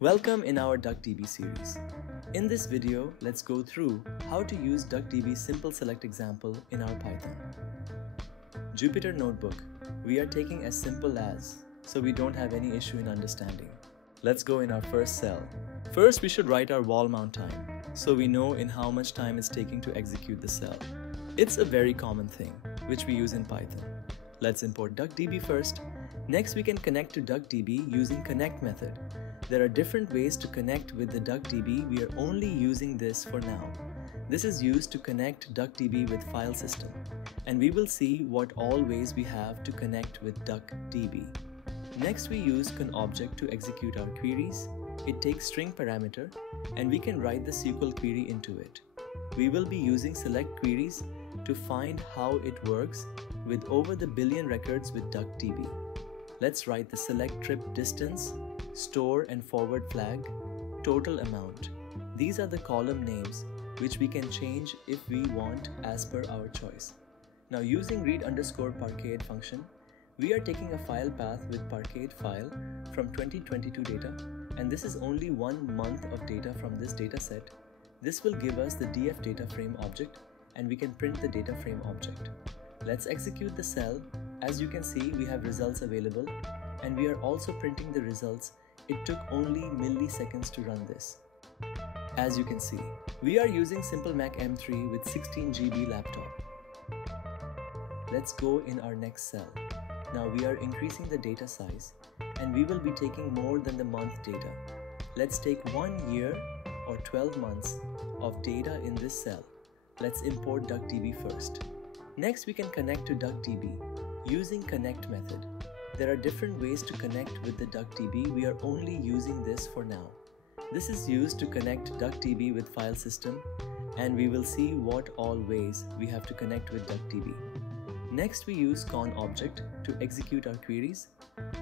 Welcome in our DuckDB series. In this video, let's go through how to use DuckDB's simple select example in our Python. Jupyter Notebook, we are taking as simple as, so we don't have any issue in understanding. Let's go in our first cell. First, we should write our wall mount time, so we know in how much time it's taking to execute the cell. It's a very common thing, which we use in Python. Let's import DuckDB first. Next, we can connect to DuckDB using connect method. There are different ways to connect with the DuckDB. We are only using this for now. This is used to connect DuckDB with file system, and we will see what all ways we have to connect with DuckDB. Next, we use conObject to execute our queries. It takes string parameter, and we can write the SQL query into it. We will be using select queries to find how it works with over the billion records with DuckDB. Let's write the select trip distance, store and forward flag, total amount. These are the column names which we can change if we want as per our choice. Now using read_parquet function, we are taking a file path with parquet file from 2022 data, and this is only 1 month of data from this dataset. This will give us the df data frame object, and we can print the data frame object. Let's execute the cell. As you can see, we have results available, and we are also printing the results. It took only milliseconds to run this. As you can see, we are using Simple Mac M3 with 16 GB laptop. Let's go in our next cell. Now we are increasing the data size, and we will be taking more than the month data. Let's take 1 year or 12 months of data in this cell. Let's import DuckDB first. Next, we can connect to DuckDB using connect method. There are different ways to connect with the DuckDB. We are only using this for now. This is used to connect DuckDB with file system, and we will see what all ways we have to connect with DuckDB. Next, we use conObject to execute our queries.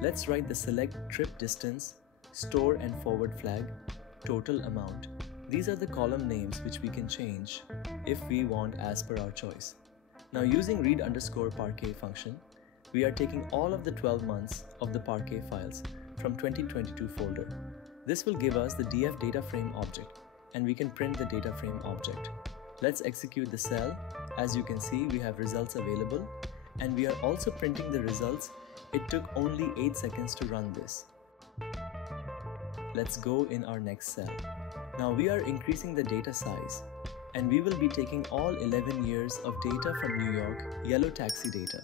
Let's write the select trip distance, store and forward flag, total amount. These are the column names which we can change if we want as per our choice. Now using read_parquet function, we are taking all of the 12 months of the parquet files from 2022 folder. This will give us the df data frame object, and we can print the data frame object. Let's execute the cell. As you can see, we have results available, and we are also printing the results. It took only 8 seconds to run this. Let's go in our next cell. Now we are increasing the data size, and we will be taking all 11 years of data from New York yellow taxi data.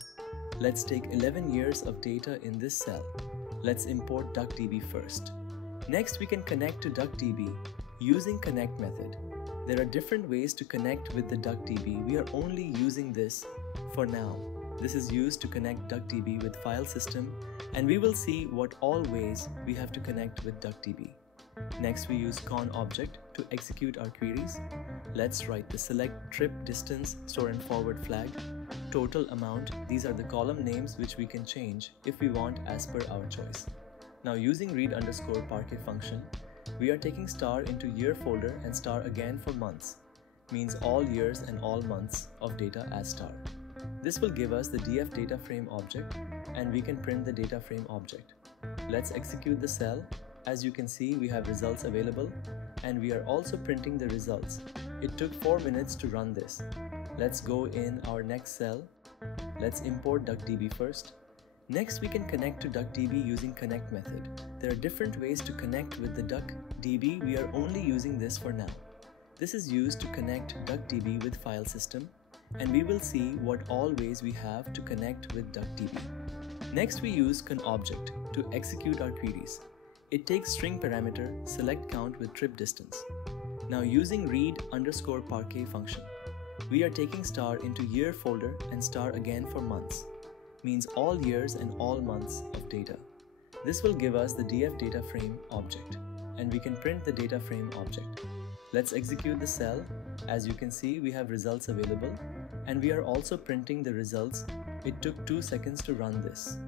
Let's take 11 years of data in this cell. Let's import DuckDB first. Next, we can connect to DuckDB using connect method. There are different ways to connect with the DuckDB. We are only using this for now. This is used to connect DuckDB with file system, and we will see what all ways we have to connect with DuckDB. Next, we use conObject to execute our queries. Let's write the select trip distance, store and forward flag, total amount. These are the column names which we can change if we want as per our choice. Now using read_parquet function, we are taking star into year folder and star again for months, means all years and all months of data as star. This will give us the df data frame object, and we can print the data frame object. Let's execute the cell. As you can see, we have results available, and we are also printing the results. It took 4 minutes to run this. Let's go in our next cell. Let's import DuckDB first. Next, we can connect to DuckDB using connect method. There are different ways to connect with the DuckDB. We are only using this for now. This is used to connect DuckDB with file system, and we will see what all ways we have to connect with DuckDB. Next, we use conObject to execute our queries. It takes string parameter, select count with trip distance. Now using read_parquet function, we are taking star into year folder and star again for months, means all years and all months of data. This will give us the df data frame object, and we can print the data frame object. Let's execute the cell. As you can see, we have results available, and we are also printing the results. It took 2 seconds to run this.